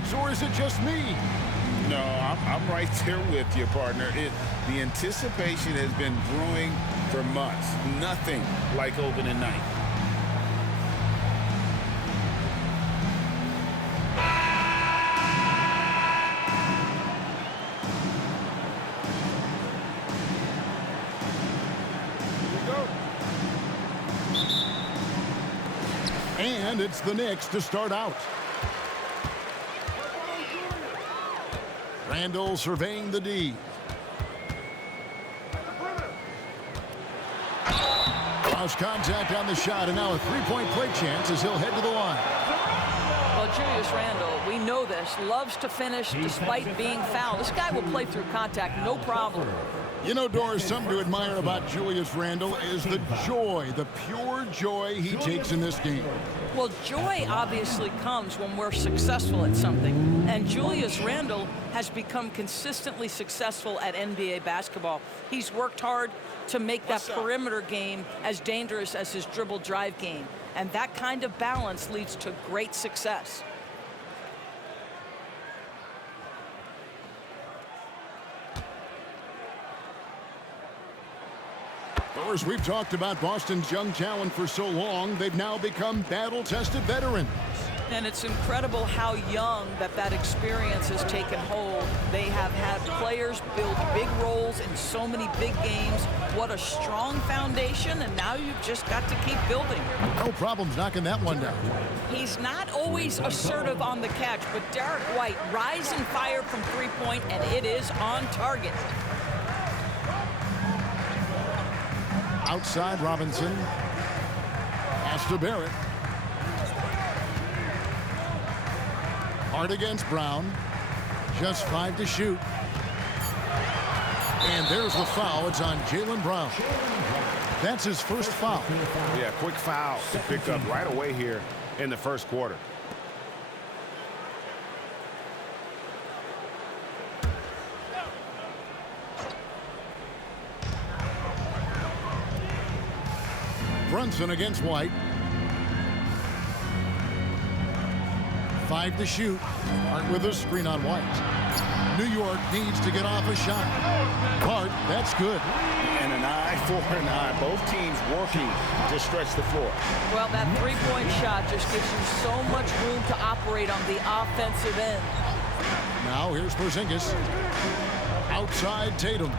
guys, or is it just me? No, I'm right there with you, partner. The anticipation has been brewing for months. Nothing like opening night. And it's the Knicks to start out. Randall surveying the D. Lost contact on the shot, and now a three-point play chance as he'll head to the line. Well, Julius Randle, we know this, loves to finish despite being fouled. This guy will play through contact, no problem. You know, Doris, something to admire about Julius Randle is the joy, the pure joy he takes in this game. Well, joy obviously comes when we're successful at something. And Julius Randle has become consistently successful at NBA basketball. He's worked hard to make that perimeter game as dangerous as his dribble drive game. And that kind of balance leads to great success. Doris, we've talked about Boston's young talent for so long, they've now become battle-tested veterans. And it's incredible how young that experience has taken hold. They have had players build big roles in so many big games. What a strong foundation, and now you've just got to keep building. No problems knocking that one down. He's not always assertive on the catch, but Derek White, rise and fire from three-point, and it is on target. Outside Robinson. Pass to Barrett. Hard against Brown. Just 5 to shoot. And there's the foul. It's on Jaylen Brown. That's his first foul. Yeah, quick foul to pick up right away here in the first quarter. Brunson against White. 5 to shoot. Hart with a screen on White. New York needs to get off a shot. Hart, that's good. And an eye for an eye. Both teams working to stretch the floor. Well, that three-point shot just gives you so much room to operate on the offensive end. Now here's Porzingis. Outside Tatum.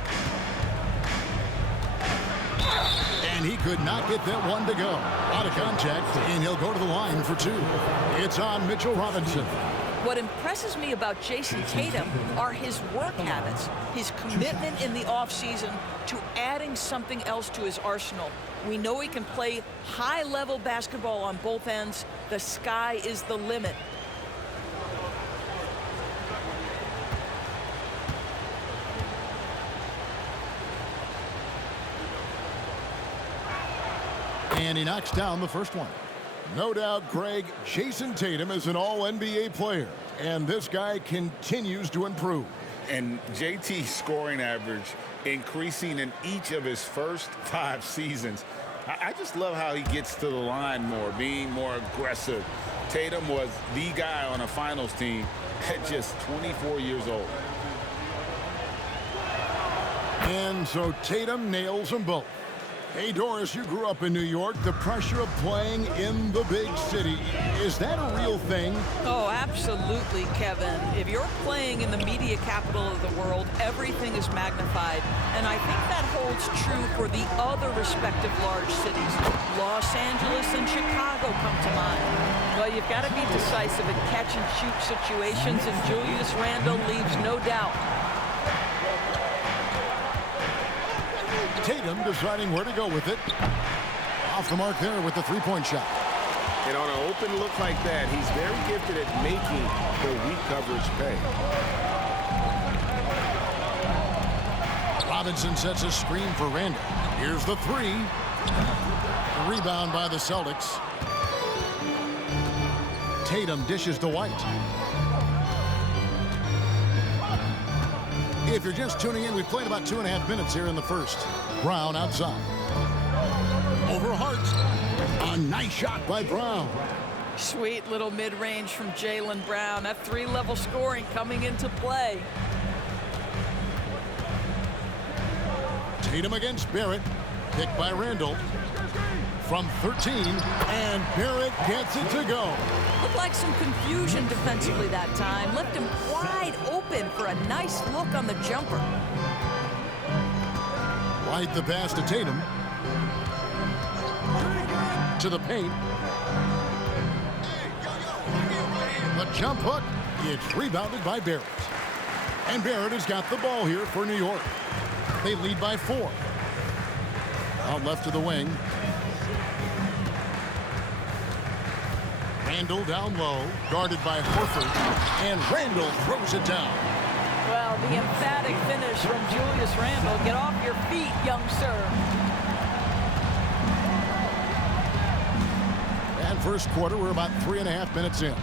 And he could not get that one to go. Out of contact, and he'll go to the line for 2. It's on Mitchell Robinson. What impresses me about Jason Tatum are his work habits, his commitment in the offseason to adding something else to his arsenal. We know he can play high-level basketball on both ends. The sky is the limit. And he knocks down the first one. No doubt, Greg, Jason Tatum is an all-NBA player, and this guy continues to improve. And JT's scoring average increasing in each of his first 5 seasons. I just love how he gets to the line more, being more aggressive. Tatum was the guy on a finals team at just 24 years old. And so Tatum nails them both. Hey, Doris, you grew up in New York. The pressure of playing in the big city, is that a real thing? Oh, absolutely, Kevin. If you're playing in the media capital of the world, everything is magnified. And I think that holds true for the other respective large cities. Los Angeles and Chicago come to mind. Well, you've got to be decisive in catch-and-shoot situations, and Julius Randle leaves no doubt. Tatum deciding where to go with it. Off the mark there with the three-point shot. And on an open look like that, he's very gifted at making the weak coverage pay. Robinson sets a screen for Randle. Here's the 3. The rebound by the Celtics. Tatum dishes to White. If you're just tuning in, we've played about 2.5 minutes here in the first. Brown outside. Over Hart. A nice shot by Brown. Sweet little mid-range from Jaylen Brown. That three-level scoring coming into play. Tatum against Barrett. Picked by Randall. From 13, and Barrett gets it to go. Looked like some confusion defensively that time. Left him wide open for a nice look on the jumper. White the pass to Tatum. To the paint. The jump hook. It's rebounded by Barrett. And Barrett has got the ball here for New York. They lead by 4. Out left to the wing. Randall down low, guarded by Horford, and Randall throws it down. Well, the emphatic finish from Julius Randle. Get off your feet, young sir. And first quarter, we're about 3.5 minutes in.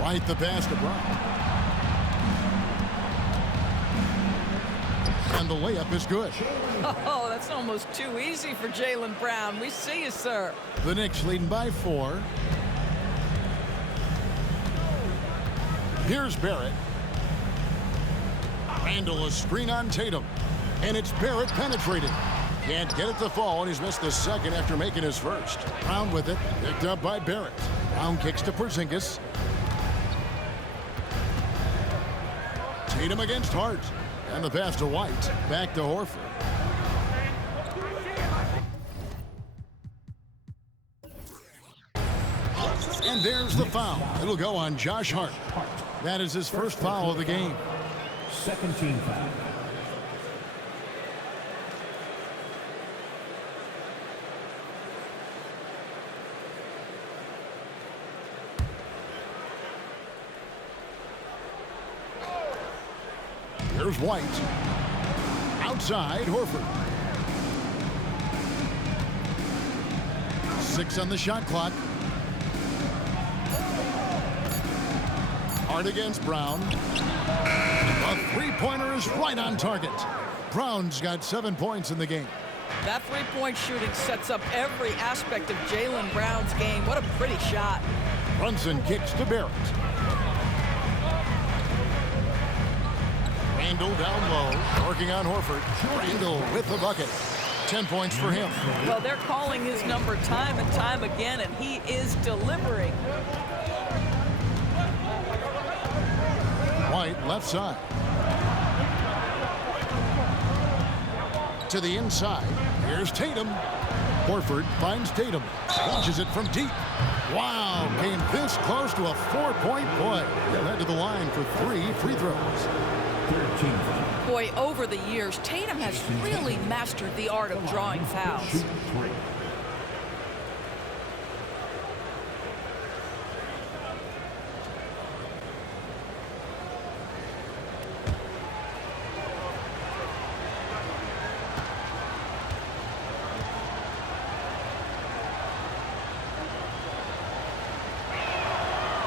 White the pass to Brown. And the layup is good. Oh, that's almost too easy for Jaylen Brown. We see you, sir. The Knicks leading by 4. Here's Barrett. Randall a screen on Tatum. And it's Barrett penetrating. Can't get it to fall, and he's missed the second after making his first. Brown with it. Picked up by Barrett. Brown kicks to Porzingis. Tatum against Hart. And the pass to White. Back to Horford. And there's the foul. It'll go on Josh Hart. That is his first foul of the game. Second team foul. Here's White. Outside, Horford. 6 on the shot clock. Hart against Brown. A three-pointer is right on target. Brown's got 7 points in the game. That three-point shooting sets up every aspect of Jaylen Brown's game. What a pretty shot. Brunson kicks to Barrett. Randall down low, working on Horford. Randall with the bucket. 10 points for him. Well, they're calling his number time and time again, and he is delivering. White left side. To the inside. Here's Tatum. Horford finds Tatum. Launches it from deep. Wow, came this close to a 4-point play. He'll head to the line for 3 free throws. Boy, over the years, Tatum has really mastered the art of drawing fouls.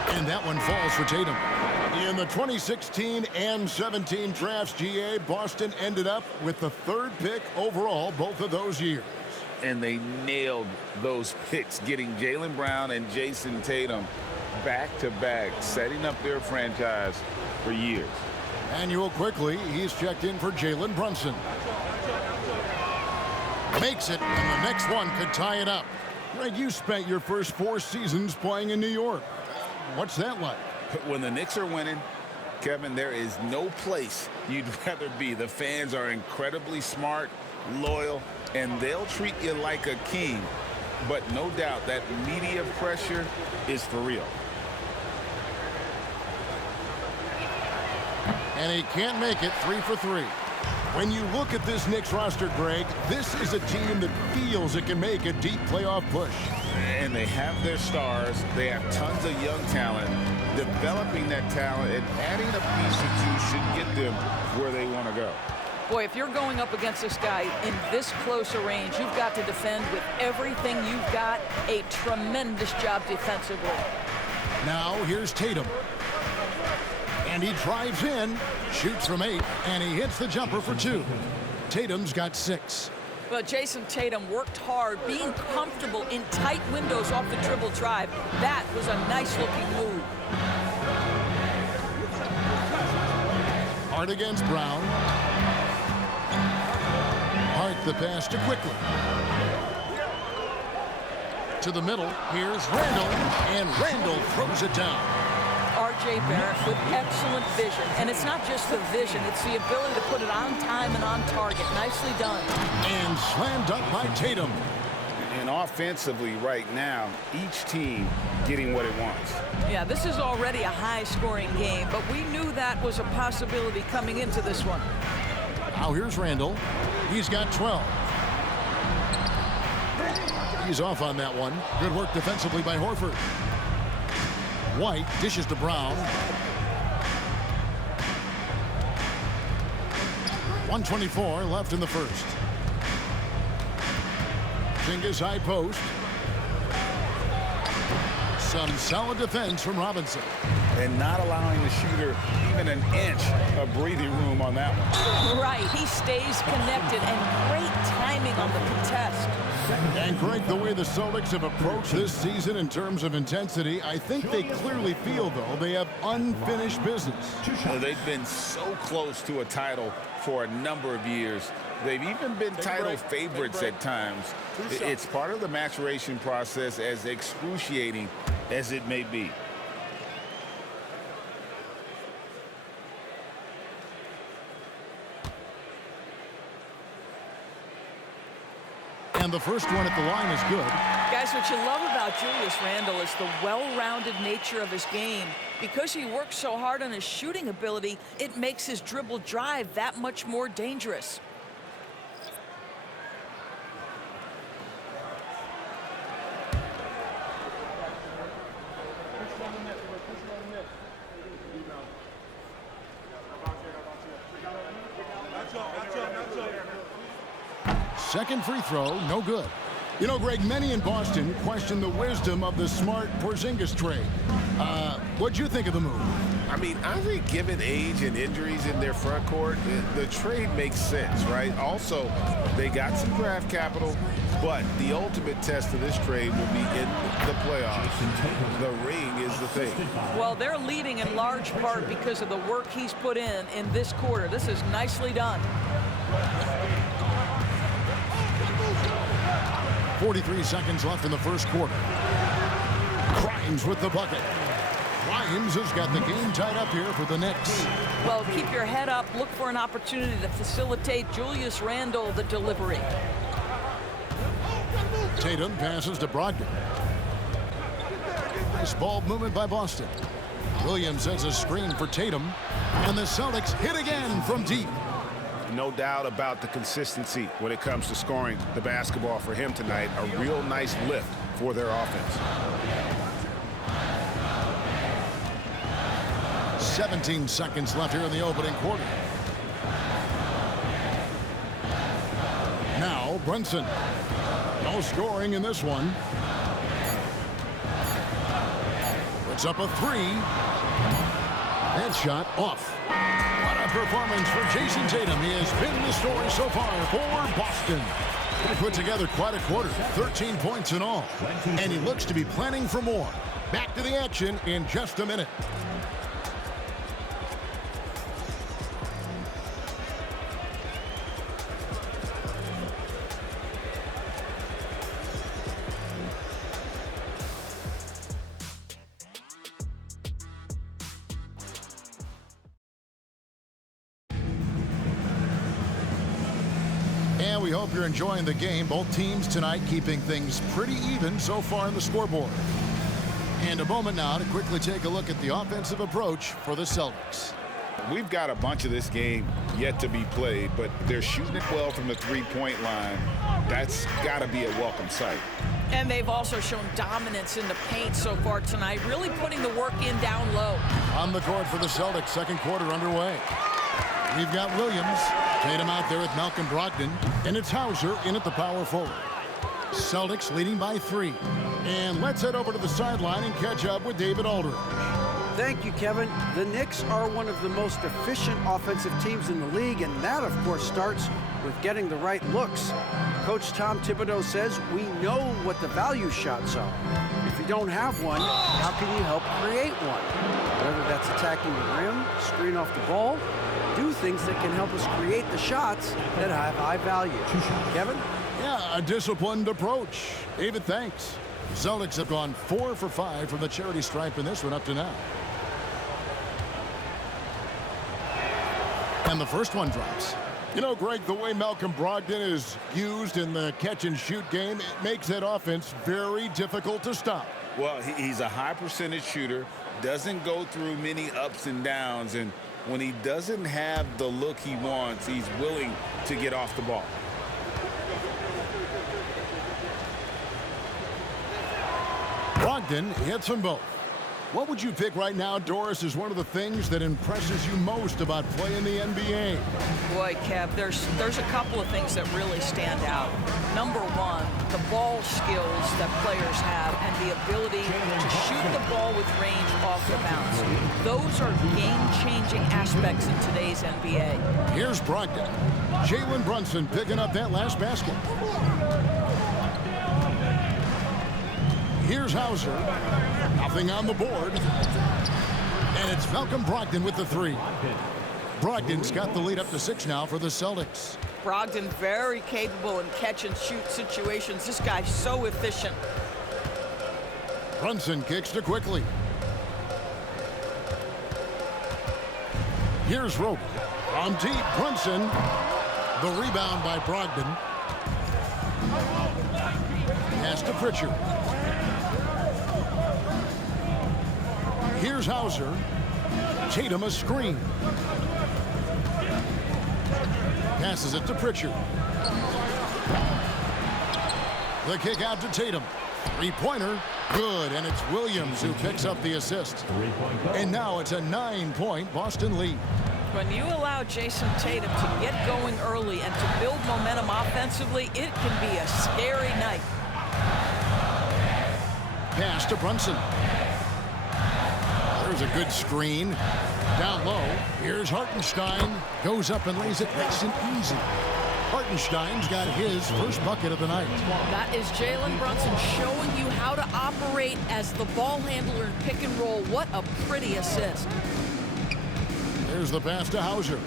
And that one falls for Tatum. In the 2016 and 17 drafts, GA, Boston ended up with the 3rd pick overall both of those years. And they nailed those picks, getting Jaylen Brown and Jason Tatum back-to-back, setting up their franchise for years. Manuel quickly, he's checked in for Jalen Brunson. Makes it, and the next one could tie it up. Greg, you spent your first 4 seasons playing in New York. What's that like? When the Knicks are winning, Kevin, there is no place you'd rather be. The fans are incredibly smart, loyal, and they'll treat you like a king. But no doubt that media pressure is for real. And he can't make it 3 for 3. When you look at this Knicks roster, Greg, this is a team that feels it can make a deep playoff push. And they have their stars. They have tons of young talent. Developing that talent and adding a piece or two should get them where they want to go. Boy, if you're going up against this guy in this close a range, you've got to defend with everything you've got. A tremendous job defensively. Now here's Tatum. And he drives in, shoots from 8, and he hits the jumper for 2. Tatum's got 6. Well, Jason Tatum worked hard, being comfortable in tight windows off the dribble drive. That was a nice-looking move. Hart against Brown. Hart the pass to Quickly. To the middle, here's Randall, and Randall throws it down. R.J. Barrett with excellent vision, and it's not just the vision, it's the ability to put it on time and on target. Nicely done. And slammed up by Tatum. And offensively right now, each team getting what it wants. Yeah, this is already a high-scoring game, but we knew that was a possibility coming into this one. Now here's Randall. He's got 12. He's off on that one. Good work defensively by Horford. White dishes to Brown. 1:24 left in the first. Zinga's high post. Some solid defense from Robinson. And not allowing the shooter even an inch of breathing room on that one. Right, he stays connected, and great timing on the contest. And Greg, the way the Celtics have approached this season in terms of intensity, I think they clearly feel, though, they have unfinished business. Well, they've been so close to a title for a number of years. They've even been title favorites at times. It's part of the maturation process, as excruciating as it may be. And the first one at the line is good. Guys, what you love about Julius Randle is the well-rounded nature of his game. Because he works so hard on his shooting ability, it makes his dribble drive that much more dangerous. Second free throw, no good. You know, Greg, many in Boston question the wisdom of the Smart Porzingis trade. What'd you think of the move? I mean, I think given age and injuries in their front court, the trade makes sense, right? Also, they got some draft capital, but the ultimate test of this trade will be in the playoffs. The ring is the thing. Well, they're leading in large part because of the work he's put in this quarter. This is nicely done. 43 seconds left in the first quarter. Grimes with the bucket. Grimes has got the game tied up here for the Knicks. Well, keep your head up. Look for an opportunity to facilitate Julius Randle the delivery. Tatum passes to Brogdon. Nice ball movement by Boston. Williams has a screen for Tatum. And the Celtics hit again from deep. No doubt about the consistency when it comes to scoring the basketball for him tonight. A real nice lift for their offense. 17 seconds left here in the opening quarter. Now Brunson. No scoring in this one. Puts up a three. Headshot off. What a performance for Jason Tatum. He has been the story so far for Boston. He put together quite a quarter, 13 points in all. And he looks to be planning for more. Back to the action in just a minute. And we hope you're enjoying the game. Both teams tonight keeping things pretty even so far in the scoreboard. And a moment now to quickly take a look at the offensive approach for the Celtics. We've got a bunch of this game yet to be played, but they're shooting it well from the three-point line. That's got to be a welcome sight. And they've also shown dominance in the paint so far tonight, really putting the work in down low. On the court for the Celtics, second quarter underway. We've got Williams. Tatum out there with Malcolm Brogdon. And it's Hauser in at the power forward. Celtics leading by 3. And let's head over to the sideline and catch up with David Aldridge. Thank you, Kevin. The Knicks are one of the most efficient offensive teams in the league, and that, of course, starts with getting the right looks. Coach Tom Thibodeau says we know what the value shots are. If you don't have one, how can you help create one? Whether that's attacking the rim, screen off the ball, do things that can help us create the shots that have high value. Kevin? Yeah, a disciplined approach. David, thanks. Celtics have gone 4 for 5 from the charity stripe in this one up to now. And the first one drops. You know, Greg, the way Malcolm Brogdon is used in the catch-and-shoot game, it makes that offense very difficult to stop. Well, he's a high percentage shooter, doesn't go through many ups and downs, and when he doesn't have the look he wants, he's willing to get off the ball. Brogdon hits them both. What would you pick right now, Doris, is one of the things that impresses you most about playing the NBA? Boy, Kev, there's a couple of things that really stand out. Number one, the ball skills that players have and the ability to shoot the ball with range off the bounce. Those are game-changing aspects in today's NBA. Here's Brogdon. Jalen Brunson picking up that last basket. Here's Hauser. Nothing on the board. And it's Malcolm Brogdon with the three. Brogdon's got the lead up to 6 now for the Celtics. Brogdon very capable in catch-and-shoot situations. This guy's so efficient. Brunson kicks to quickly. Here's Roby. On deep, Brunson. The rebound by Brogdon. Pass to Pritchard. Here's Hauser. Tatum a screen. Passes it to Pritchard. The kick out to Tatum. Three-pointer. Good, and it's Williams who picks up the assist. And now it's a 9-point Boston lead. When you allow Jason Tatum to get going early and to build momentum offensively, it can be a scary night. Pass to Brunson. There's a good screen. Down low, here's Hartenstein. Goes up and lays it nice and easy. Hartenstein's got his first bucket of the night. That is Jalen Brunson showing you how to operate as the ball handler in pick and roll. What a pretty assist. There's the pass to Hauser.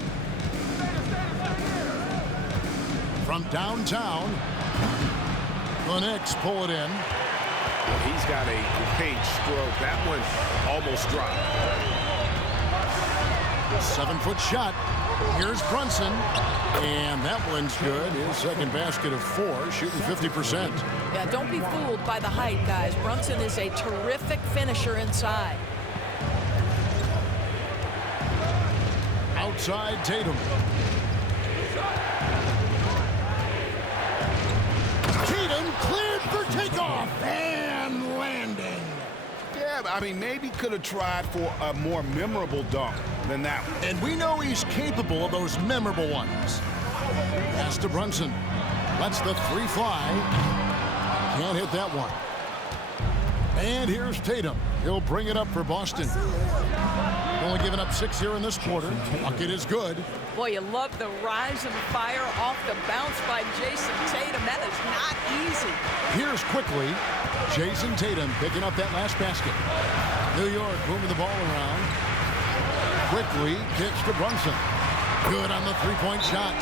From downtown, the Knicks pull it in. Well, he's got a great stroke. That one almost dropped. 7-foot shot. Here's Brunson. And that one's good. His second basket of 4, shooting 50%. Yeah, don't be fooled by the height, guys. Brunson is a terrific finisher inside. Outside Tatum. Tatum cleared for takeoff and landing. Yeah, I mean, maybe could have tried for a more memorable dunk than that one. And we know he's capable of those memorable ones. Pass to Brunson. Lets the three fly. Can't hit that one. And here's Tatum. He'll bring it up for Boston. Only giving up 6 here in this quarter. Bucket is good. Boy, you love the rise and fire off the bounce by Jason Tatum. That is not easy. Here's quickly Jason Tatum picking up that last basket. New York moving the ball around. Quickly kicks to Brunson. Good on the three-point shot.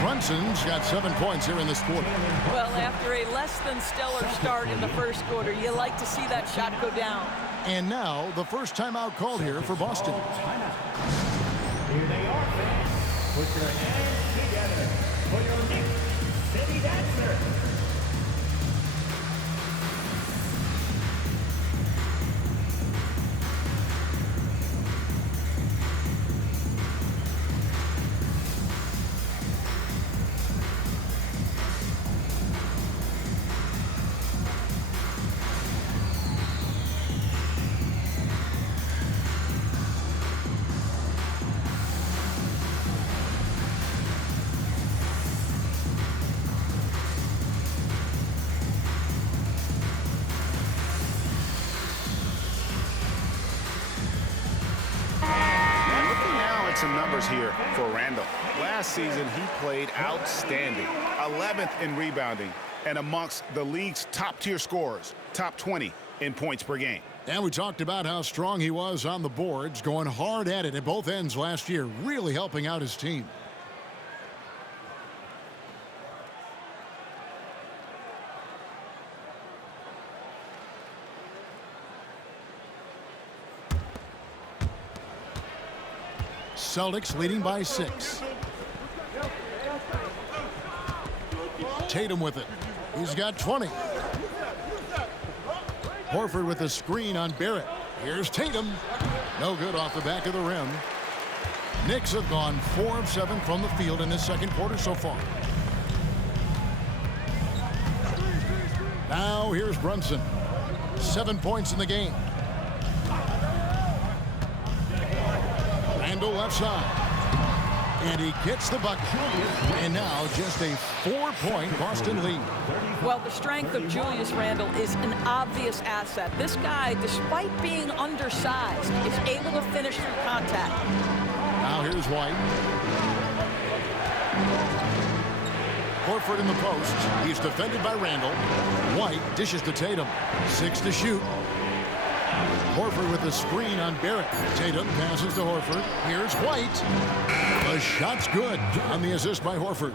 Brunson's got 7 points here in this quarter. Well, after a less than stellar start in the first quarter, you like to see that shot go down. And now the first timeout called here for Boston. Here they are, fans. Put your hands together for your Knicks City Dancer. at some numbers here for Randall. Last season, he played outstanding. 11th in rebounding and amongst the league's top-tier scorers, top 20 in points per game. And we talked about how strong he was on the boards, going hard at it at both ends last year, really helping out his team. Celtics leading by 6. Tatum with it. He's got 20. Horford with a screen on Barrett. Here's Tatum. No good off the back of the rim. Knicks have gone 4 of 7 from the field in this second quarter so far. Now here's Brunson. 7 points in the game. Randall left side. And he gets the bucket. And now just a 4-point Boston lead. Well, the strength of Julius Randle is an obvious asset. This guy, despite being undersized, is able to finish through contact. Now here's White. Horford in the post. He's defended by Randle. White dishes to Tatum. 6 to shoot. Horford with the screen on Barrett. Tatum passes to Horford. Here's White. The shot's good on the assist by Horford.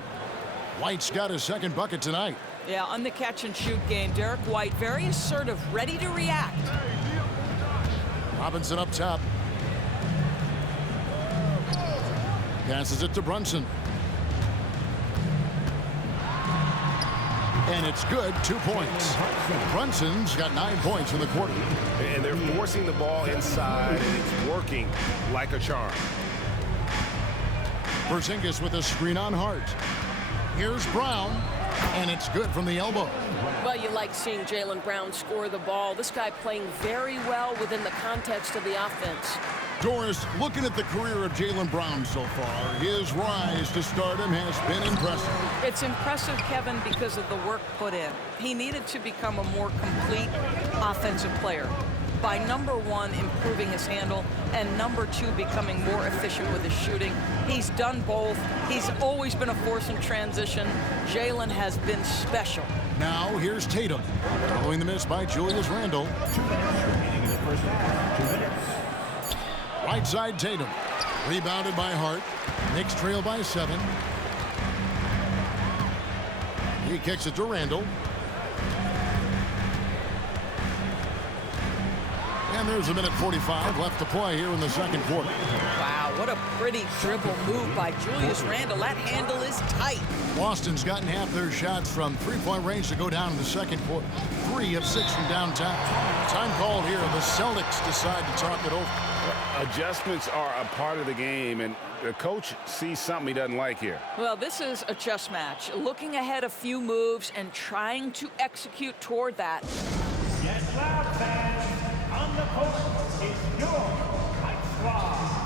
White's got his second bucket tonight. Yeah, on the catch-and-shoot game, Derek White very assertive, ready to react. Robinson up top. Passes it to Brunson. And it's good, 2 points. Brunson's got 9 points in the quarter. And they're forcing the ball inside, and it's working like a charm. Porzingis with a screen on Hart. Here's Brown, and it's good from the elbow. Well, you like seeing Jaylen Brown score the ball. This guy playing very well within the context of the offense. Doris, looking at the career of Jaylen Brown so far, his rise to stardom has been impressive. It's impressive, Kevin, because of the work put in. He needed to become a more complete offensive player. By number 1, improving his handle, and number 2, becoming more efficient with his shooting. He's done both. He's always been a force in transition. Jaylen has been special. Now here's Tatum, following the miss by Julius Randle. Right side Tatum, rebounded by Hart. Knicks trail by 7. He kicks it to Randle. And there's a minute 45 left to play here in the second quarter. Wow, what a pretty dribble move by Julius Randle. That handle is tight. Boston's gotten half their shots from three-point range to go down in the second quarter. 3 of 6 from downtown. Time called here. The Celtics decide to talk it over. Adjustments are a part of the game, and the coach sees something he doesn't like here. Well, this is a chess match. Looking ahead a few moves and trying to execute toward that. Yes, loud fans. On the court is your Knight Squad.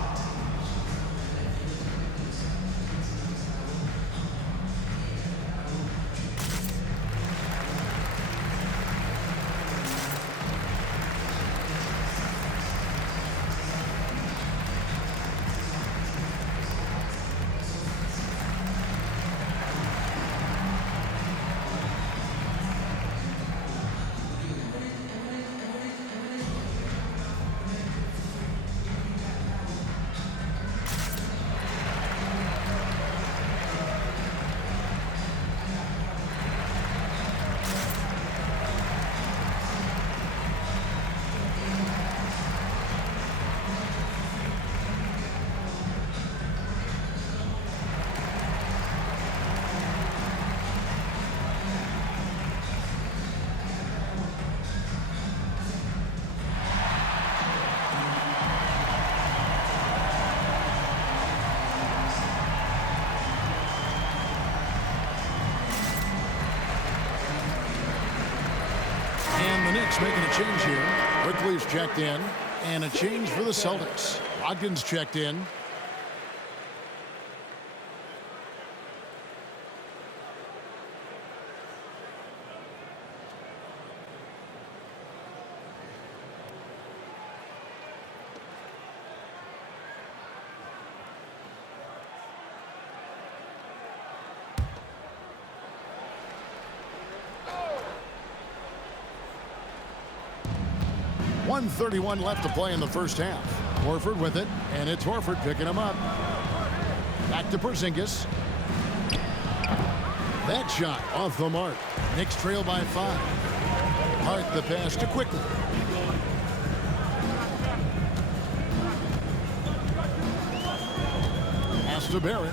Knicks making a change here. Quickly's checked in, and a change for the Celtics. Watkins checked in. 1:31 left to play in the first half. Horford with it, and it's Horford picking him up. Back to Porzingis. That shot off the mark. Knicks trail by 5. Hart the pass to Quickly. Pass to Barrett.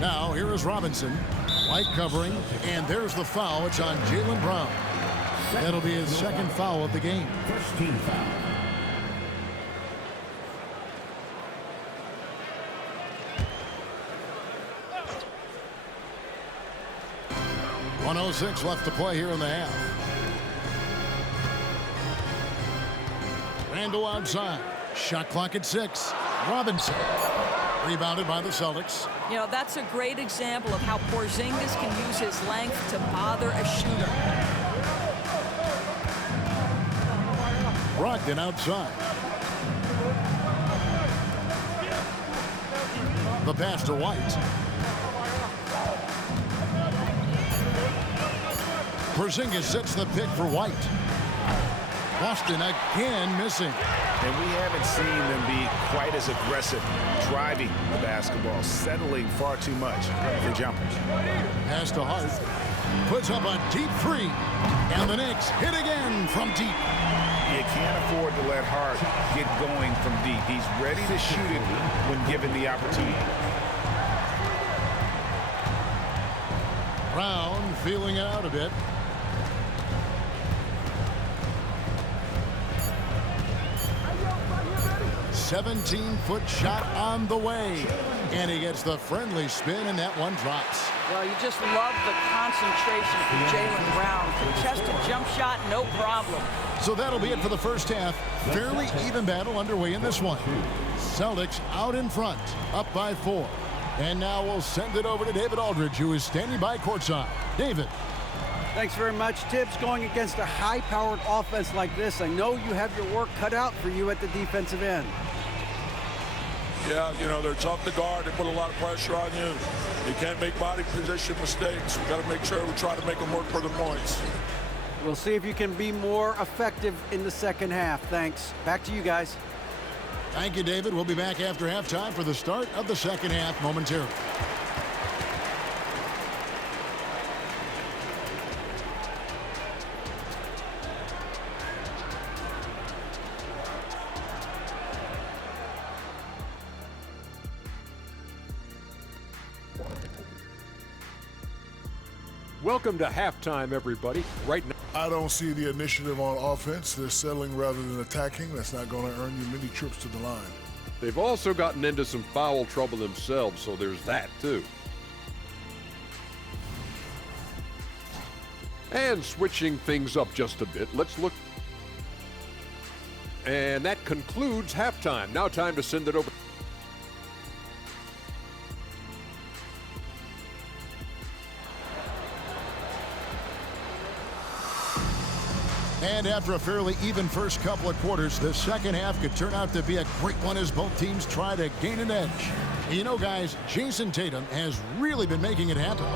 Now here is Robinson. White covering, and there's the foul. It's on Jaylen Brown. That'll be his second foul of the game. First team foul. 1:06 left to play here in the half. Randall outside. Shot clock at 6. Robinson. Rebounded by the Celtics. You know, that's a great example of how Porzingis can use his length to bother a shooter. Brogdon outside. The pass to White. Porzingis sets the pick for White. Boston again missing. And we haven't seen them be quite as aggressive driving the basketball, settling far too much for jumpers. Pass to Hart. Puts up a deep 3. And the Knicks hit again from deep. You can't afford to let Hart get going from deep. He's ready to shoot it when given the opportunity. Brown feeling it out a bit. A 17-foot shot on the way. And he gets the friendly spin, and that one drops. Well, you just love the concentration from Jaylen Brown. Contested jump shot, no problem. So that'll be it for the first half. Fairly even battle underway in this one. Celtics out in front, up by 4. And now we'll send it over to David Aldridge, who is standing by courtside. David. Thanks very much, Tibbs. Going against a high-powered offense like this, I know you have your work cut out for you at the defensive end. Yeah, you know, they're tough to guard. They put a lot of pressure on you. You can't make body position mistakes. We've got to make sure we try to make them work for the points. We'll see if you can be more effective in the second half. Thanks. Back to you guys. Thank you, David. We'll be back after halftime for the start of the second half momentarily. Welcome to halftime, everybody. Right now, I don't see the initiative on offense. They're settling rather than attacking. That's not going to earn you many trips to the line. they've also gotten into some foul trouble themselves, so there's that too. And switching things up just a bit, let's look. And that concludes halftime. Now time to send it over. And after a fairly even first couple of quarters, the second half could turn out to be a great one as both teams try to gain an edge. You know, guys, Jason Tatum has really been making it happen.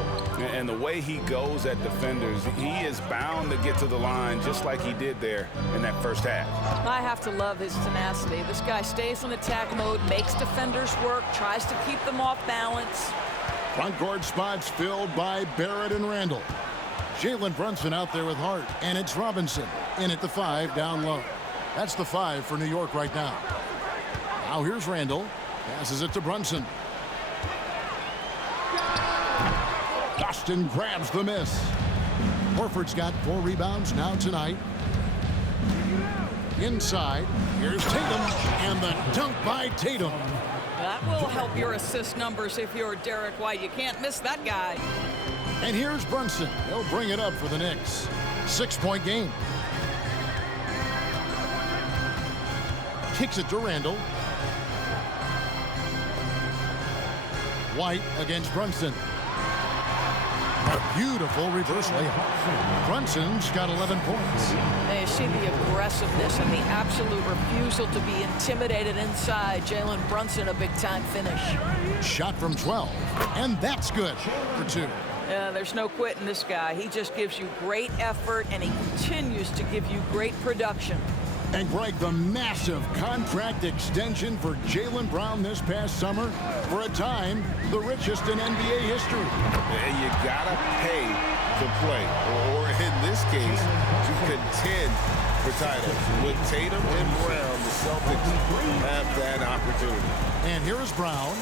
And the way he goes at defenders, he is bound to get to the line just like he did there in that first half. I have to love his tenacity. This guy stays in attack mode, makes defenders work, tries to keep them off balance. Front court spots filled by Barrett and Randall. Jalen Brunson out there with Hart, and it's Robinson in at the 5 down low. That's the 5 for New York right now. Now here's Randall. Passes it to Brunson. Boston grabs the miss. Horford's got 4 rebounds now tonight. Inside, here's Tatum, and the dunk by Tatum. That will help your assist numbers if you're Derek White. You can't miss that guy. And here's Brunson. He'll bring it up for the Knicks. 6-point game. Kicks it to Randall. White against Brunson. A beautiful reverse layup. Brunson's got 11 points. Now you see the aggressiveness and the absolute refusal to be intimidated inside. Jalen Brunson, a big-time finish. Shot from 12, and that's good for 2. There's no quit in this guy. He just gives you great effort, and he continues to give you great production. And Greg, the massive contract extension for Jaylen Brown this past summer, for a time, the richest in NBA history. And you gotta pay to play, or in this case, to contend for titles. With Tatum and Brown, the Celtics have that opportunity. And here is Brown,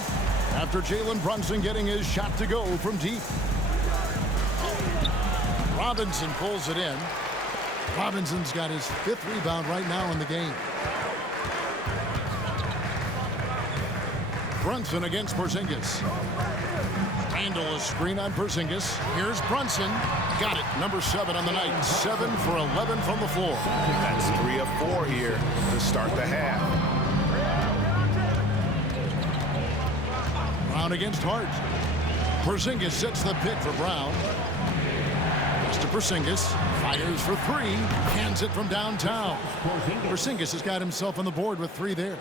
after Jalen Brunson getting his shot to go from deep. Robinson pulls it in. Robinson's got his 5th rebound right now in the game. Brunson against Porzingis. Randle a screen on Porzingis. Here's Brunson. Got it. Number 7 on the night. 7 for 11 from the floor. That's 3 of 4 here to start the half. Brown against Hart. Porzingis sets the pick for Brown. To Porzingis, fires for 3, hands it from downtown. Porzingis has got himself on the board with 3 there.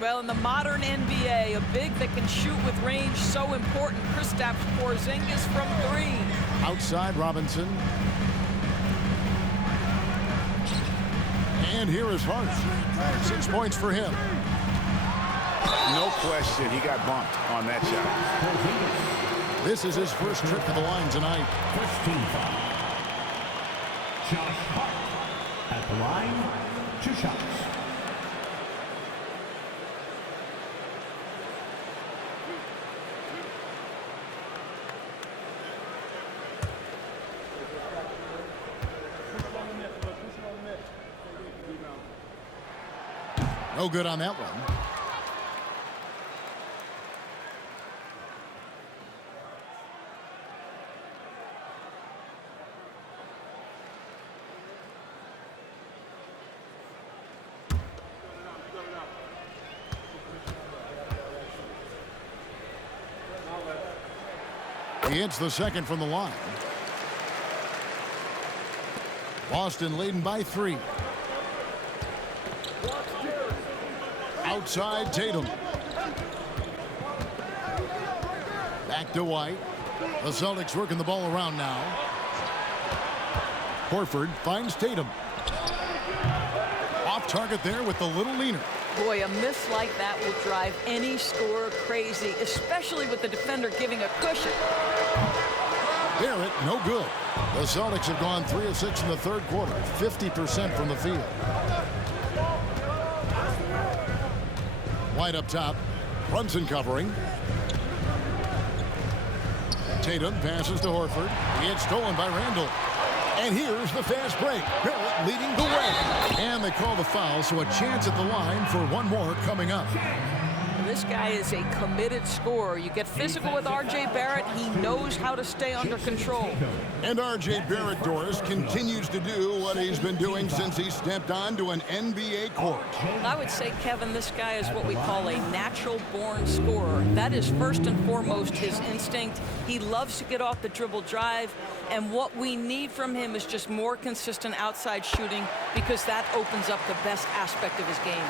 Well, in the modern NBA, a big that can shoot with range so important. Kristaps Porzingis from 3. Outside Robinson. And here is Hart. 6 points for him. No question, he got bumped on that shot. This is his first trip to the line tonight. First team foul. Josh Hart at the line, 2 shots. No good on that one. He hits the second from the line. Boston leading by 3. Outside Tatum. Back to White. The Celtics working the ball around now. Horford finds Tatum. Off target there with the little leaner. Boy, a miss like that will drive any scorer crazy, especially with the defender giving a cushion. Barrett, no good. The Celtics have gone 3 of 6 in the 3rd quarter, 50% from the field. White up top. Brunson covering. Tatum passes to Horford. He gets stolen by Randle. And here's the fast break. Barrett leading the way. And they call the foul, so a chance at the line for one more coming up. This guy is a committed scorer. You get physical with R.J. Barrett. He knows how to stay under control. And R.J. Barrett, Doris, continues to do what he's been doing since he stepped onto an NBA court. I would say, Kevin, this guy is what we call a natural-born scorer. That is first and foremost his instinct. He loves to get off the dribble drive, and what we need from him is just more consistent outside shooting, because that opens up the best aspect of his game.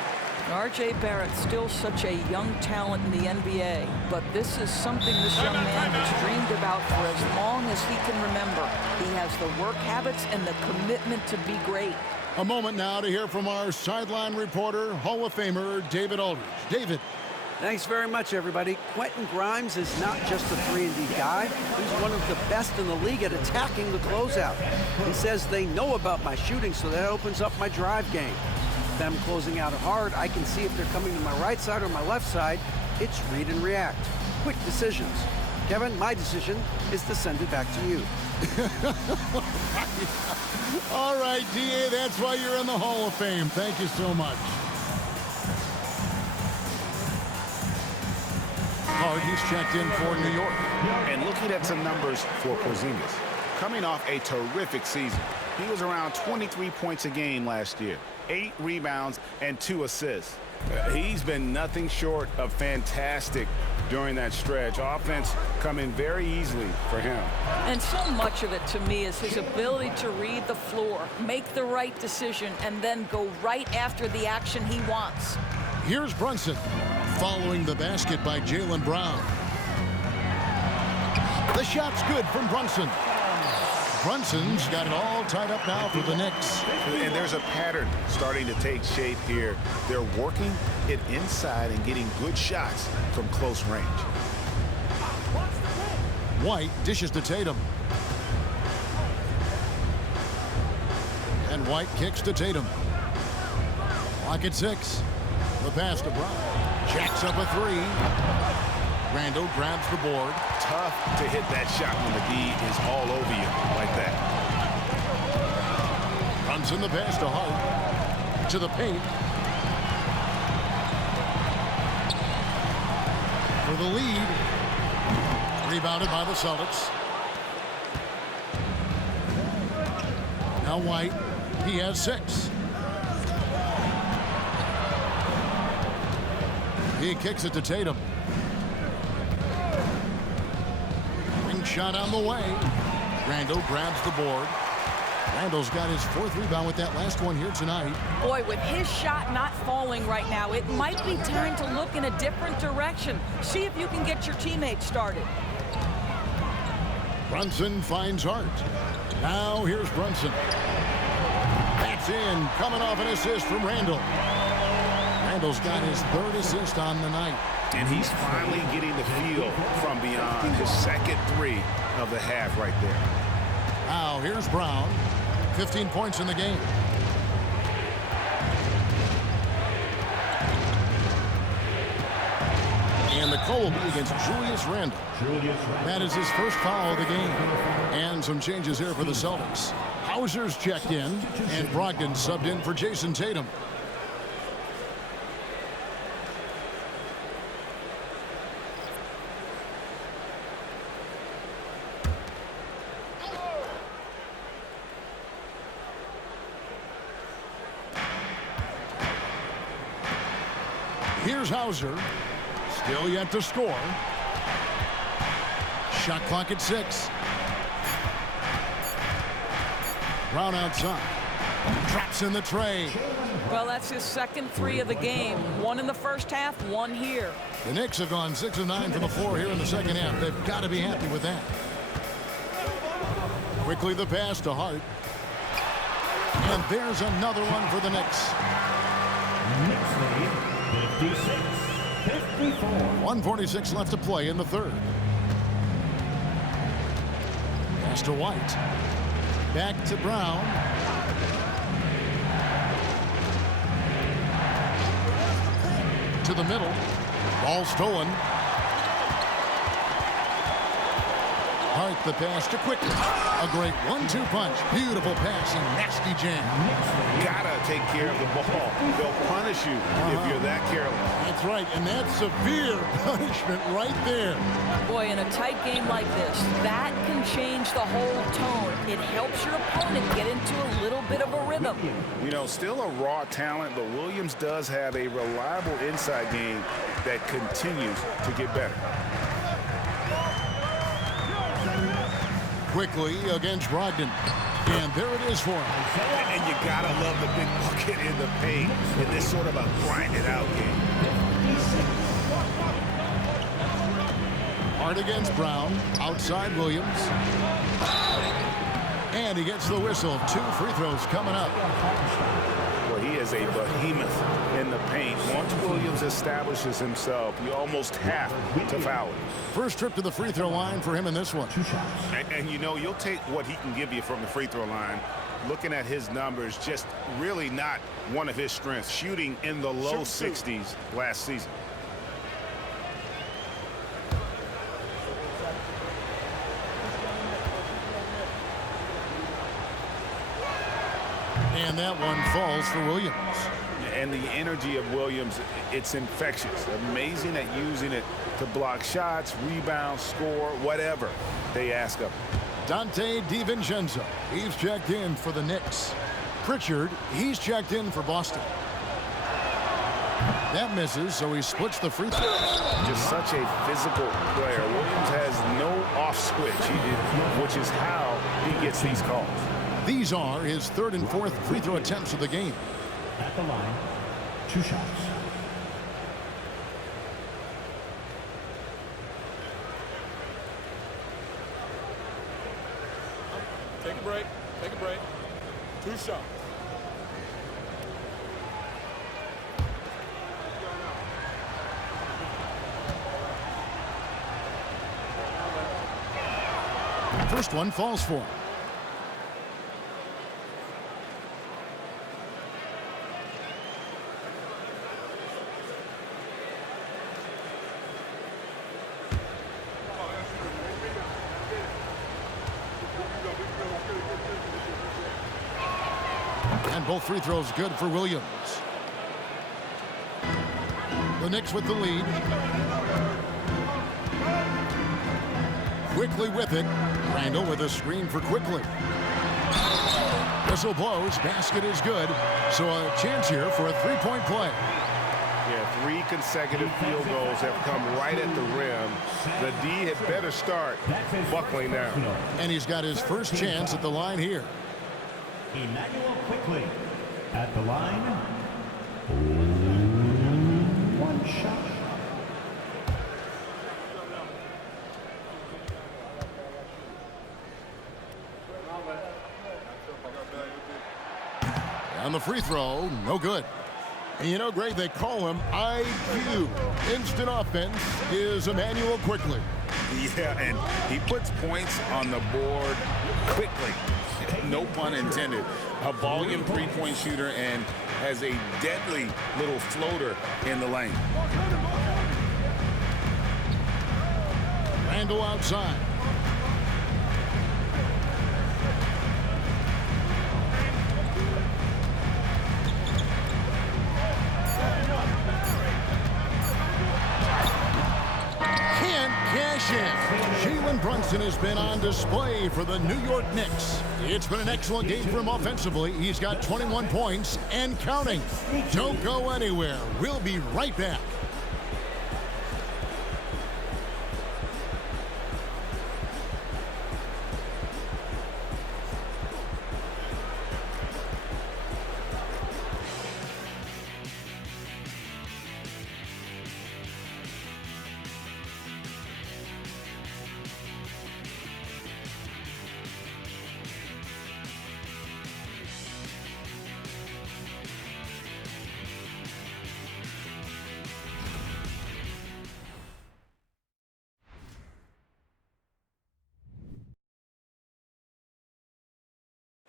R.J. Barrett, still such a young talent in the NBA, but this is something this young man has dreamed about for as long as he can remember. He has the work habits and the commitment to be great. A moment now to hear from our sideline reporter, Hall of Famer David Aldridge. David. Thanks very much, everybody. Quentin Grimes is not just a 3-and-D guy. He's one of the best in the league at attacking the closeout. He says they know about my shooting, so that opens up my drive game. Them closing out hard, I can see if they're coming to my right side or my left side. It's read and react. Quick decisions. Kevin, my decision is to send it back to you. All right, D.A., that's why you're in the Hall of Fame. Thank you so much. Hard, he's checked in for New York. And looking at some numbers for Porzingis. Coming off a terrific season. He was around 23 points a game last year. 8 rebounds and 2 assists. He's been nothing short of fantastic during that stretch. Offense coming very easily for him. And so much of it to me is his ability to read the floor, make the right decision, and then go right after the action he wants. Here's Brunson following the basket by Jaylen Brown. The shot's good from Brunson. Brunson's got it all tied up now for the Knicks. And there's a pattern starting to take shape here. They're working it inside and getting good shots from close range. White dishes to Tatum. And White kicks to Tatum. Clock at 6. The pass to Brown. Jacks up a 3. Randall grabs the board. Tough to hit that shot when the D is all over you like that. Brunson the pass to Hart. To the paint. For the lead. Rebounded by the Celtics. Now White. He has 6. He kicks it to Tatum. Ring shot on the way. Randall grabs the board. Randall's got his 4th rebound with that last one here tonight. Boy, with his shot not falling right now, it might be time to look in a different direction. See if you can get your teammates started. Brunson finds Hart. Now here's Brunson. That's in, coming off an assist from Randall. Randall's got his 3rd assist on the night. And he's finally getting the feel from beyond his 2nd 3 of the half right there. Now here's Brown. 15 points in the game. And the call will be against Julius Randle. That is his first foul of the game. And some changes here for the Celtics. Hauser's checked in, and Brogdon subbed in for Jason Tatum. Here's Hauser. Still yet to score. Shot clock at 6. Brown outside. Traps in the tray. Well, that's his 2nd 3 of the game. 1 in the first half, 1 here. The Knicks have gone 6 of 9 from the floor here in the second half. They've got to be happy with that. Quickly the pass to Hart. And there's another one for the Knicks. Knicks lead 56-54. 1:46 left to play in the 3rd. Pass to White. Back to Brown. To the middle. Ball stolen. Hart the pass to Quick. A great 1-2 punch. Beautiful pass and nasty jam. Gotta take care of the ball. They'll punish you if you're that careless. That's right, and that's severe punishment right there. Boy, in a tight game like this, that can change the whole tone. It helps your opponent get into a little bit of a rhythm. You know, still a raw talent, but Williams does have a reliable inside game that continues to get better. Quickly against Brogdon. And there it is for him. And you gotta love the big bucket in the paint in this sort of a grinded out game. Hart against Brown. Outside Williams. And he gets the whistle. 2 free throws coming up. Well, he is a behemoth in the paint. Once Williams establishes himself, you almost have to foul him. First trip to the free throw line for him in this one. And you know, you'll take what he can give you from the free throw line. Looking at his numbers, just really not one of his strengths. Shooting in the low 60s last season. And that one falls for Williams. And the energy of Williams, it's infectious. Amazing at using it to block shots, rebound, score, whatever they ask of him. Dante DiVincenzo, he's checked in for the Knicks. Pritchard, he's checked in for Boston. That misses, so he splits the free throws. Just such a physical player. Williams has no off switch, which is how he gets these calls. These are his 3rd and 4th free throw attempts of the game. At the line, 2 shots. break. Take a break. 2 shots. First one falls for him. And both free throws good for Williams. The Knicks with the lead. Quickly with it. Randall with a screen for Quickly. Whistle blows. Basket is good. So a chance here for a three-point play. Yeah, 3 consecutive field goals have come right at the rim. The D had better start buckling down. And he's got his first chance at the line here. Emmanuel Quickly at the line. 1 shot. And the free throw, no good. And you know, Greg, they call him IQ. Instant offense is Emmanuel Quickly. Yeah, and he puts points on the board quickly. No pun intended. A volume three-point shooter and has a deadly little floater in the lane. Randall outside. Jalen Brunson has been on display for the New York Knicks. It's been an excellent game for him offensively. He's got 21 points and counting. Don't go anywhere. We'll be right back.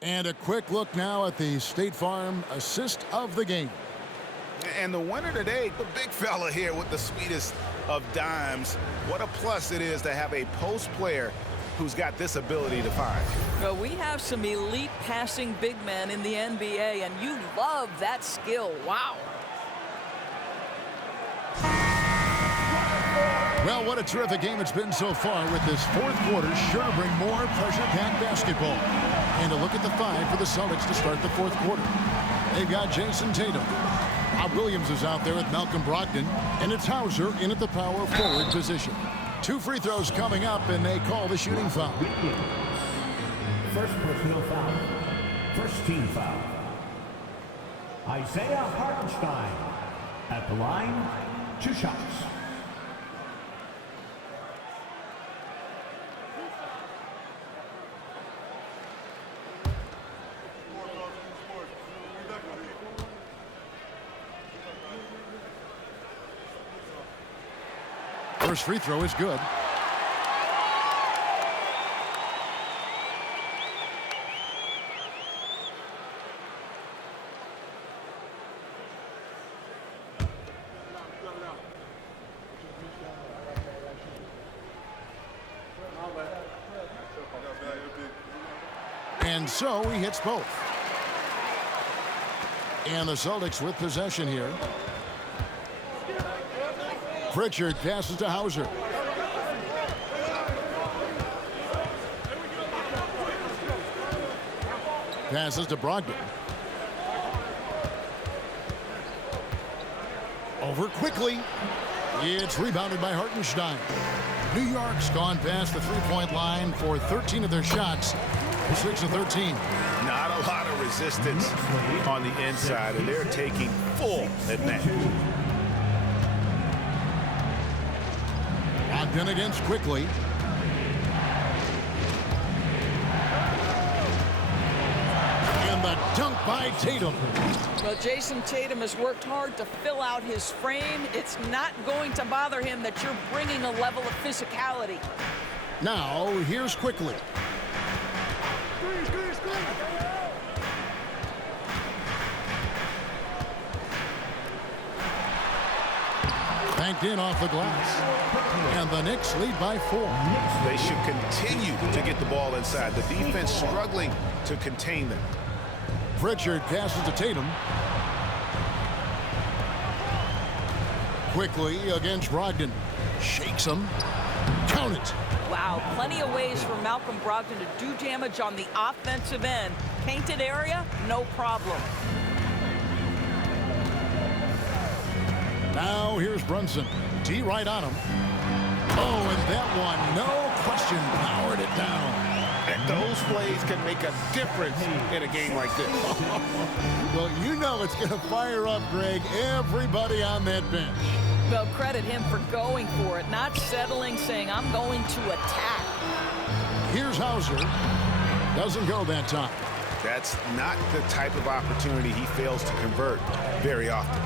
And a quick look now at the State Farm assist of the game. And the winner today, the big fella here with the sweetest of dimes. What a plus it is to have a post player who's got this ability to find. Well, we have some elite passing big men in the NBA, and you love that skill. Wow. Well, what a terrific game it's been so far, with this fourth quarter sure to bring more pressure-packed basketball. And a look at the 5 for the Celtics to start the fourth quarter. They've got Jason Tatum. Bob Williams is out there with Malcolm Brogdon, and it's Hauser in at the power forward position. 2 free throws coming up, and they call the shooting foul. First personal foul. First team foul. Isaiah Hartenstein at the line. 2 shots. First free throw is good. And so he hits both. And the Celtics with possession here. Pritchard passes to Hauser. Passes to Brogdon. Over quickly. It's rebounded by Hartenstein. New York's gone past the three-point line for 13 of their shots. 6 of 13. Not a lot of resistance on the inside, and they're taking full advantage. Brogdon against Quickly. dunk by Tatum. Well, Jason Tatum has worked hard to fill out his frame. It's not going to bother him that you're bringing a level of physicality. Now, here's Quickly. Banked in off the glass. And the Knicks lead by 4. They should continue to get the ball inside. The defense struggling to contain them. Pritchard passes to Tatum. Quickly against Brogdon. Shakes him. Count it. Wow, plenty of ways for Malcolm Brogdon to do damage on the offensive end. Painted area, no problem. Now here's Brunson. D right on him. Oh, and that one, no question, powered it down. And those plays can make a difference in a game like this. Well, you know it's going to fire up, Greg, everybody on that bench. Well, credit him for going for it, not settling, saying, I'm going to attack. Here's Hauser. Doesn't go that time. That's not the type of opportunity he fails to convert very often.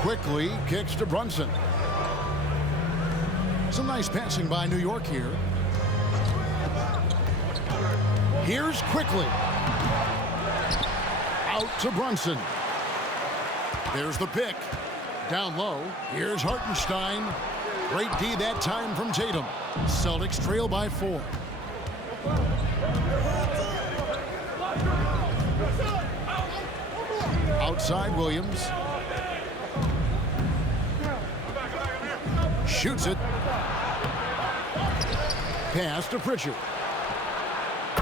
Quickly kicks to Brunson. Some nice passing by New York here. Here's Quickly. Out to Brunson. There's the pick. Down low. Here's Hartenstein. Great D that time from Tatum. Celtics trail by 4. Outside Williams. Shoots it. Pass to Pritchard.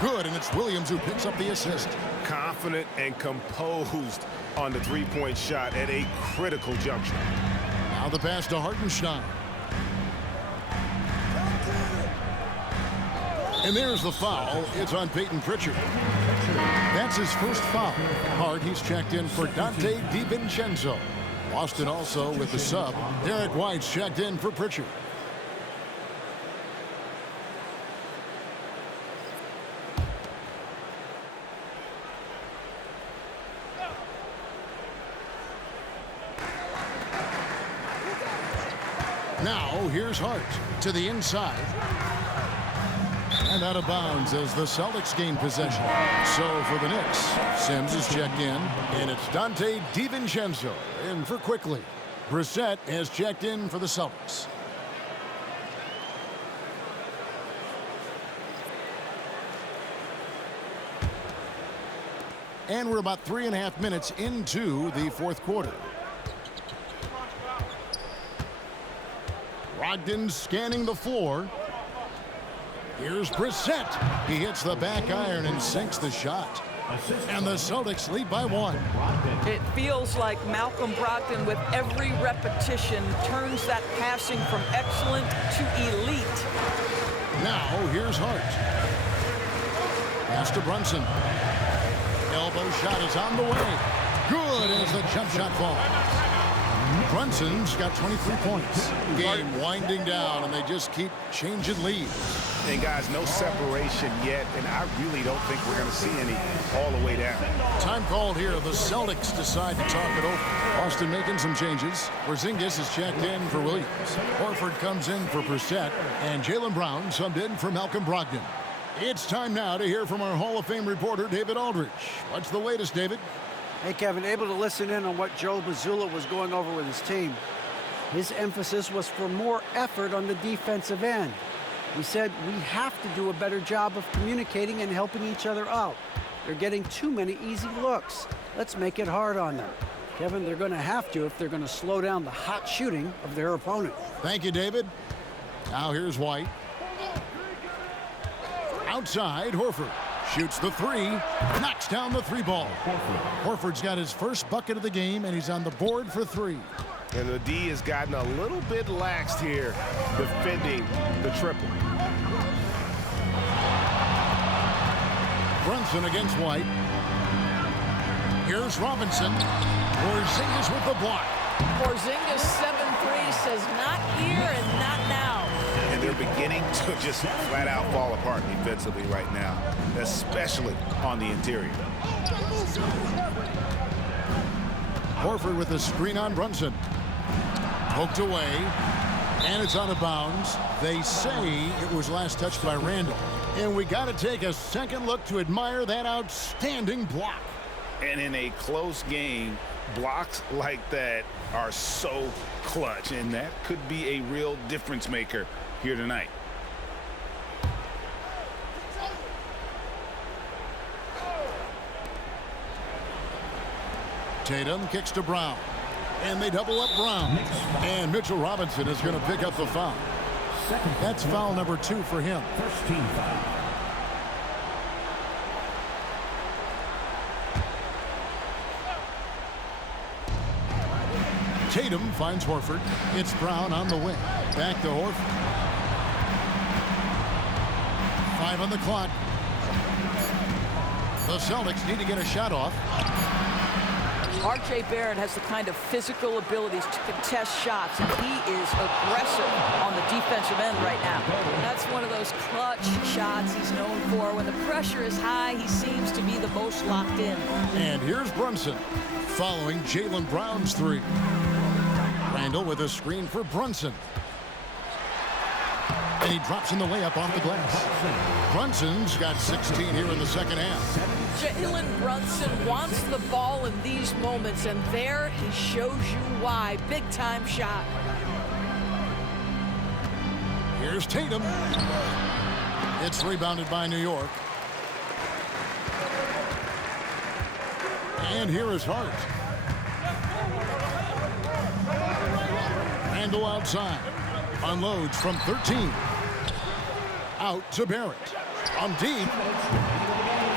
Good, and it's Williams who picks up the assist. Confident and composed on the three-point shot at a critical juncture. Now the pass to Hartenstein. And there's the foul. It's on Peyton Pritchard. That's his first foul. Hard, he's checked in for Dante DiVincenzo. Boston also with the sub. Derek White's checked in for Pritchard. Now here's Hart to the inside. And out of bounds as the Celtics gain possession. So for the Knicks, Sims is checked in, and it's Dante DiVincenzo in for Quickly. Brissett has checked in for the Celtics. And we're about 3.5 minutes into the fourth quarter. Brogdon scanning the floor. Here's Brissett. He hits the back iron and sinks the shot. And the Celtics lead by 1. It feels like Malcolm Brogdon, with every repetition, turns that passing from excellent to elite. Now here's Hart. Pass to Brunson. Elbow shot is on the way. Good as the jump shot falls. Brunson's got 23 points. Game winding down, and they just keep changing leads. And guys, no separation yet, and I really don't think we're going to see any all the way down. Time called here. The Celtics decide to talk it over. Boston making some changes. Porzingis is checked in for Williams. Horford comes in for Brissett, and Jaylen Brown subbed in for Malcolm Brogdon. It's time now to hear from our Hall of Fame reporter, David Aldridge. What's the latest, David? Hey, Kevin, able to listen in on what Joe Mazzulla was going over with his team. His emphasis was for more effort on the defensive end. He said we have to do a better job of communicating and helping each other out. They're getting too many easy looks. Let's make it hard on them. Kevin, they're going to have to if they're going to slow down the hot shooting of their opponent. Thank you, David. Now here's White. Outside, Horford. Shoots the three, knocks down the 3 ball. Horford's got his first bucket of the game, and he's on the board for 3. And the D has gotten a little bit laxed here, defending the triple. Brunson against White. Here's Robinson. Porzingis with the block. Porzingis 7-3 says not here and not now. And they're beginning to could just flat out fall apart defensively right now, especially on the interior. Horford with the screen on Brunson. Poked away, and it's out of bounds. They say it was last touched by Randall. And we got to take a second look to admire that outstanding block. And in a close game, blocks like that are so clutch, and that could be a real difference maker here tonight. Tatum kicks to Brown, and they double up Brown. And Mitchell Robinson is going to pick up the foul. That's foul number 2 for him. First team foul. Tatum finds Horford. It's Brown on the wing. Back to Horford. 5 on the clock. The Celtics need to get a shot off. R.J. Barrett has the kind of physical abilities to contest shots, and he is aggressive on the defensive end right now. That's one of those clutch shots he's known for. When the pressure is high, he seems to be the most locked in. And here's Brunson following Jaylen Brown's 3. Randall with a screen for Brunson. And he drops in the layup off the glass. Brunson's got 16 here in the second half. Jalen Brunson wants the ball in these moments, and there he shows you why. Big-time shot. Here's Tatum. It's rebounded by New York. And here is Hart. Randall outside. Unloads from 13. Out to Barrett. On deep.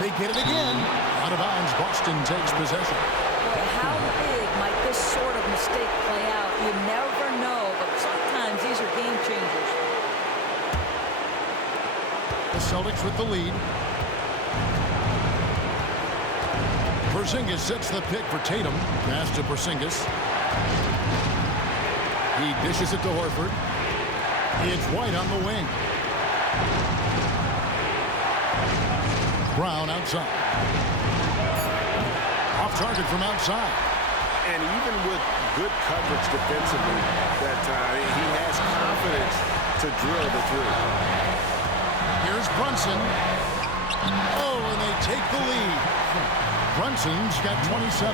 They get it again. Out of bounds. Boston takes possession. How big might this sort of mistake play out? You never know, but sometimes these are game changers. The Celtics with the lead. Porzingis sets the pick for Tatum. Pass to Porzingis. He dishes it to Horford. It's White on the wing. Brown outside. Off target from outside. And even with good coverage defensively that time, he has confidence to drill the 3. Here's Brunson. Oh, and they take the lead. Brunson's got 27.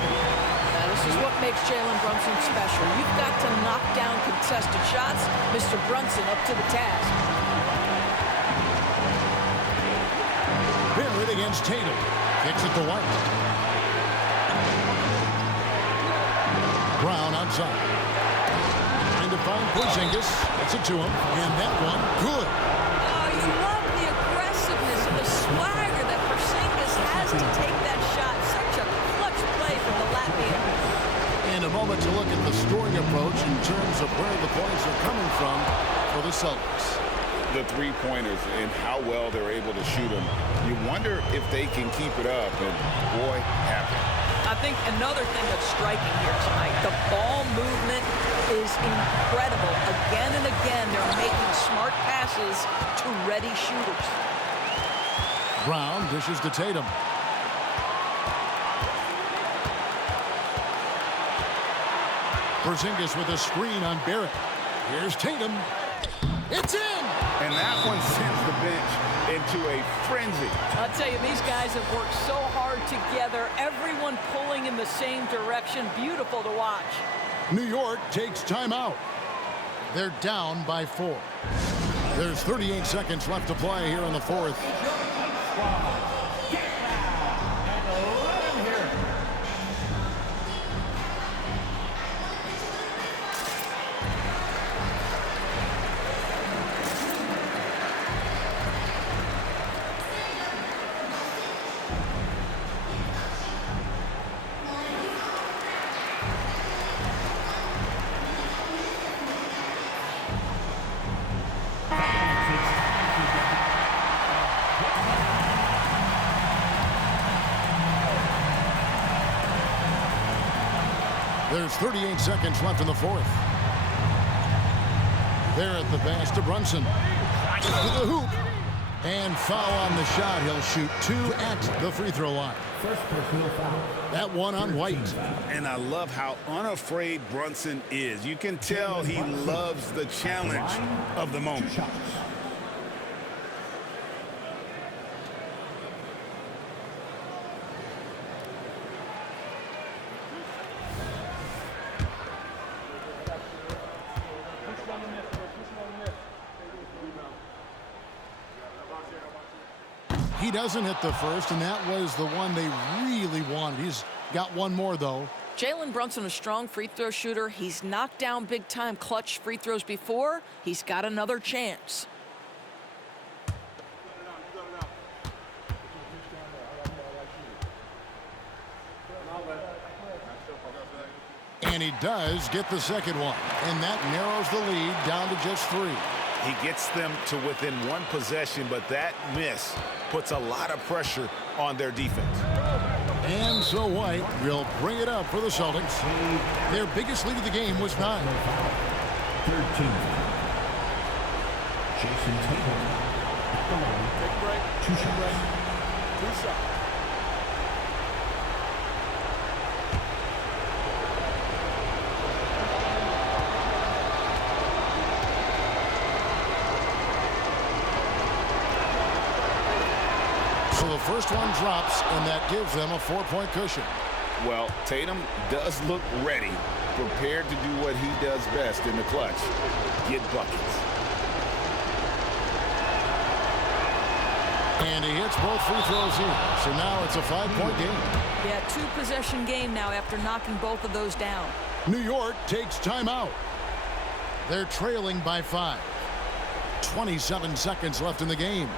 This is what makes Jalen Brunson special. You've got to knock down contested shots. Mr. Brunson up to the task. Barrett against Tatum. Kicks it to White. Brown outside. Trying to find Porzingis. Gets it to him. And that one, good. Oh, you love the aggressiveness and the swagger that Porzingis has to take that shot. Such a clutch play from the Latvian. In a moment to look at the scoring approach in terms of where the points are coming from for the Celtics. The three-pointers and how well they're able to shoot them. You wonder if they can keep it up, and boy, happen. I think another thing that's striking here tonight, the ball movement is incredible. Again and again, they're making smart passes to ready shooters. Brown dishes to Tatum. Porzingis with a screen on Barrett. Here's Tatum. It's in! And that one sends the bench into a frenzy. I'll tell you, these guys have worked so hard together. Everyone pulling in the same direction. Beautiful to watch. New York takes timeout. They're down by 4. There's 38 seconds left to play here in the fourth. There's 38 seconds left in the fourth. There at the pass to Brunson. To the hoop. And foul on the shot. He'll shoot 2 at the free throw line. First personal foul. That one on White. And I love how unafraid Brunson is. You can tell he loves the challenge of the moment. He doesn't hit the first, and that was the one they really wanted. He's got one more, though. Jalen Brunson, a strong free throw shooter. He's knocked down big-time clutch free throws before. He's got another chance. And he does get the second one, and that narrows the lead down to just 3. He gets them to within 1 possession, but that miss puts a lot of pressure on their defense. And so White will bring it up for the Celtics. Their biggest lead of the game was 9. 13. Jason Tatum. Take a break. 2 shots. 2 shots. So the first one drops, and that gives them a 4-point cushion. Well, Tatum does look ready, prepared to do what he does best in the clutch, get buckets. And he hits both free throws here. So now it's a 5-point game. Yeah, 2-possession game now after knocking both of those down. New York takes timeout. They're trailing by 5. 27 seconds left in the game.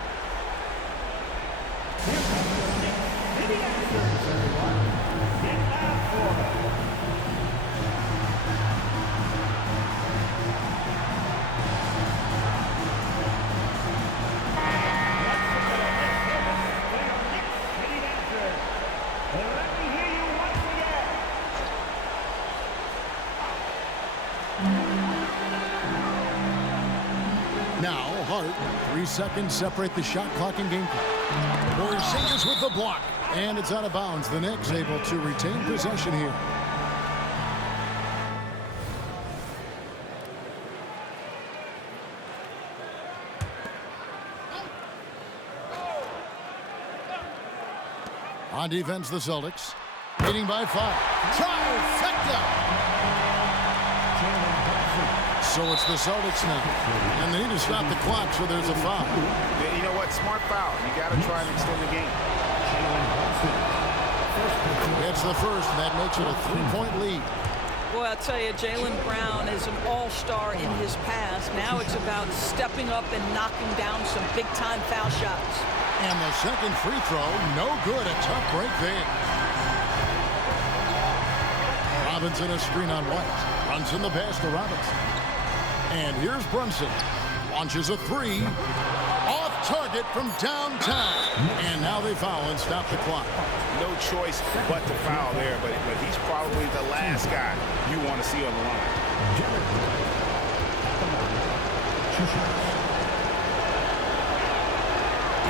Now, Hart, 3 seconds separate the shot clock and game clock. Porzingis with the block, and it's out of bounds. The Knicks able to retain possession here. On defense, the Celtics, leading by 5. Trifecta! So it's the Celtics now. And they need to stop the clock, so there's a foul. Yeah, you know what? Smart foul. You got to try and extend the game. It's the first, and that makes it a 3-point lead. Boy, I'll tell you, Jaylen Brown is an all-star in his past. Now it's about stepping up and knocking down some big-time foul shots. And the second free throw, no good. A tough break there. Robinson a screen on White. Brunson the pass to Robinson. And here's Brunson. Launches a 3. Off target from downtown. And now they foul and stop the clock. No choice but to foul there, but he's probably the last guy you want to see on the line.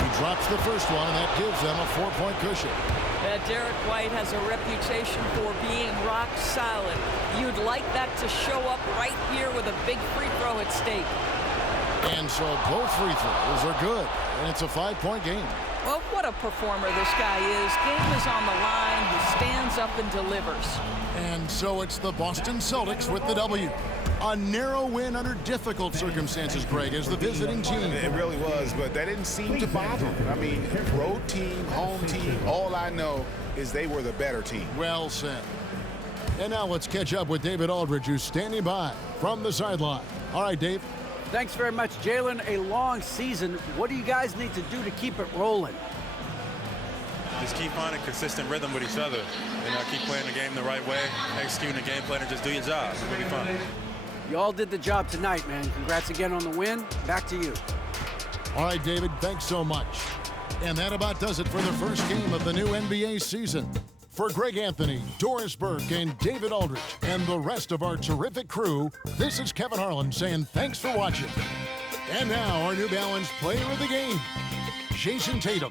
He drops the first one, and that gives them a 4-point cushion. Derek White has a reputation for being rock solid. You'd like that to show up right here with a big free throw at stake. And so both free throws are good, and it's a 5-point game. Well, what a performer this guy is. Game is on the line. He stands up and delivers. And so it's the Boston Celtics with the W. A narrow win under difficult circumstances, Greg, as the visiting team. It really was, but that didn't seem to bother him. I mean, road team, home team, all I know is they were the better team. Well said. And now let's catch up with David Aldridge, who's standing by from the sideline. All right, Dave. Thanks very much, Jalen. A long season. What do you guys need to do to keep it rolling? Just keep finding consistent rhythm with each other. You know, keep playing the game the right way, executing the game plan, and just do your job. It'll be fun. You all did the job tonight, man. Congrats again on the win. Back to you. All right, David, thanks so much. And that about does it for the first game of the new NBA season. For Greg Anthony, Doris Burke, and David Aldridge, and the rest of our terrific crew, this is Kevin Harlan saying thanks for watching. And now our New Balance player of the game, Jason Tatum.